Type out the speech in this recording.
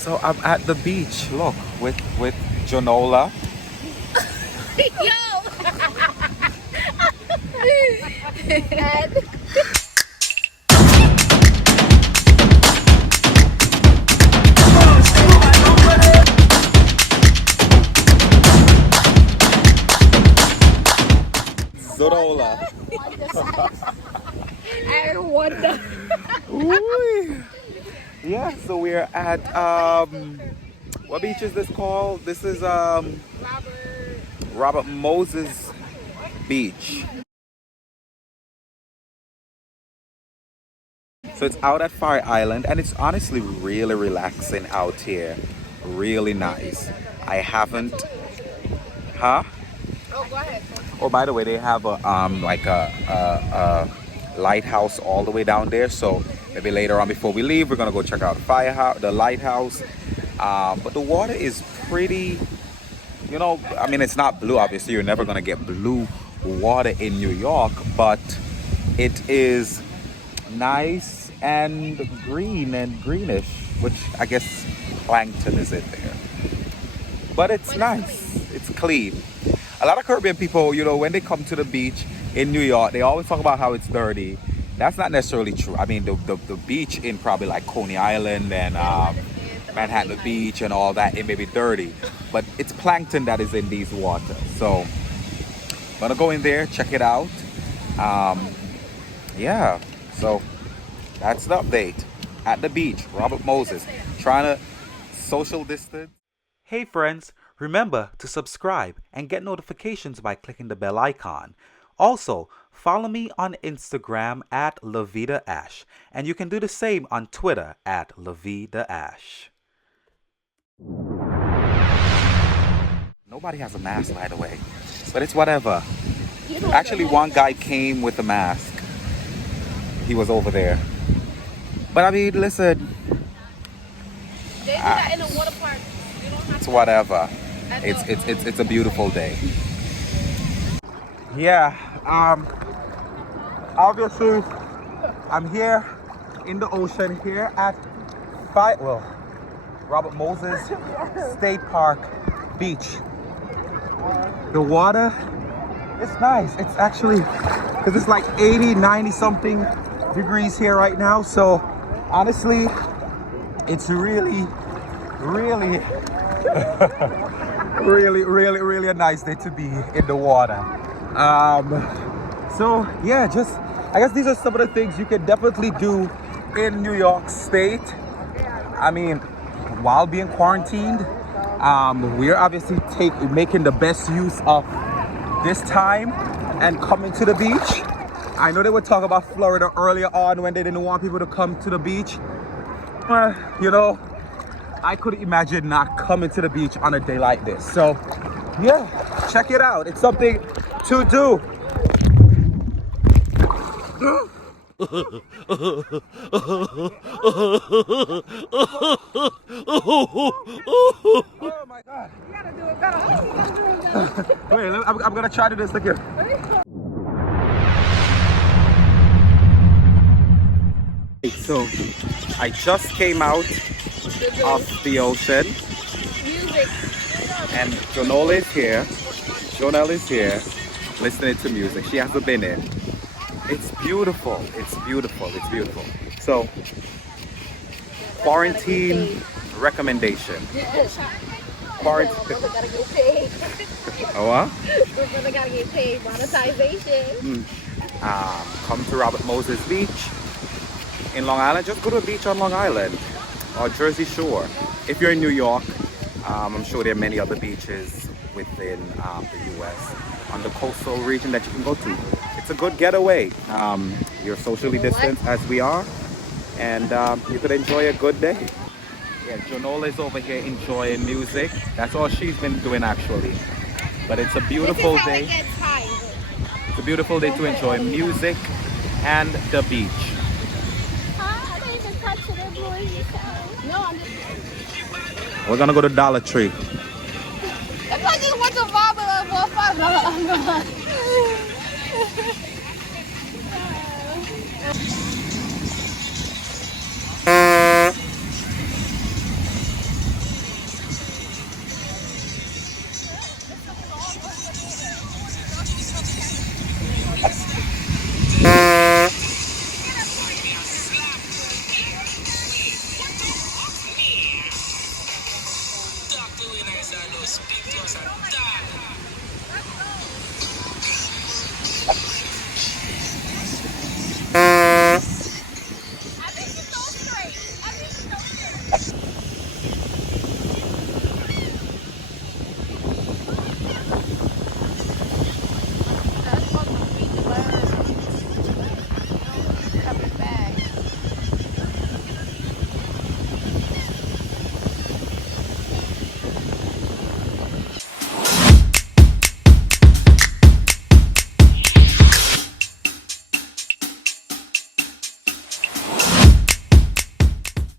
So I'm at the beach. Look, with Jonola. Yo! And Jonola. I wonder. Ooh. Yeah, so we're at what beach is this called? This is Robert Moses Beach. So it's out at Fire Island and it's honestly really relaxing out here. Really nice. I haven't huh? Oh, go ahead. Oh, by the way, they have a like a lighthouse all the way down there. So maybe later on before we leave, we're gonna go check out the lighthouse. But the water is pretty. You know, I mean, it's not blue. Obviously, you're never gonna get blue water in New York, but it is nice and green and greenish, which I guess plankton is in there. But it's nice. It's clean. A lot of Caribbean people, you know, when they come to the beach in New York, they always talk about how it's dirty. That's not necessarily true. I mean, the beach in probably like Coney Island and Manhattan Beach and all that, it may be dirty, but it's plankton that is in these waters. So I'm gonna go in there, check it out. Yeah, so that's the update at the beach. Robert Moses trying to social distance. Hey friends, remember to subscribe and get notifications by clicking the bell icon. Also, follow me on Instagram at Lavita Ash, and you can do the same on Twitter at Lavita Ash. Nobody has a mask, by the way, but it's whatever. Actually, one guy came with a mask. He was over there. But I mean, listen, They do that in a water park. You don't have it's to. whatever. It's a beautiful day. Yeah, obviously I'm here in the ocean here at Robert Moses State Park Beach. The water is nice. It's actually, because it's like 80, 90 something degrees here right now. So honestly, it's really, really, really a nice day to be in the water. So yeah, just I guess these are some of the things you can definitely do in New York State. I mean, while being quarantined, we're obviously making the best use of this time and coming to the beach. I know they were talking about Florida earlier on when they didn't want people to come to the beach. You know, I couldn't imagine not coming to the beach on a day like this. So yeah, check it out. It's something to do. Oh my God. You gotta do it better. Wait, I'm gonna try to do this again. So I just came out of the ocean Music. and Jonelle is here. Jonelle is here listening to music. She hasn't been in. It's beautiful. It's beautiful. It's beautiful. So quarantine recommendation. Quarantine. Brother gotta get paid. Oh what? Brother gotta get paid. Monetization. Come to Robert Moses Beach in Long Island. Just go to a beach on Long Island or Jersey Shore. If you're in New York, I'm sure there are many other beaches within the US on the coastal region that you can go to. It's a good getaway. You're socially distanced as we are, and you could enjoy a good day. Yeah, Jonola is over here enjoying music. That's all she's been doing actually. But it's a beautiful day. It's a beautiful day to enjoy music and the beach. I don't even touch it, boy. No, I'm just. We're gonna go to Dollar Tree. If I just went to Robert,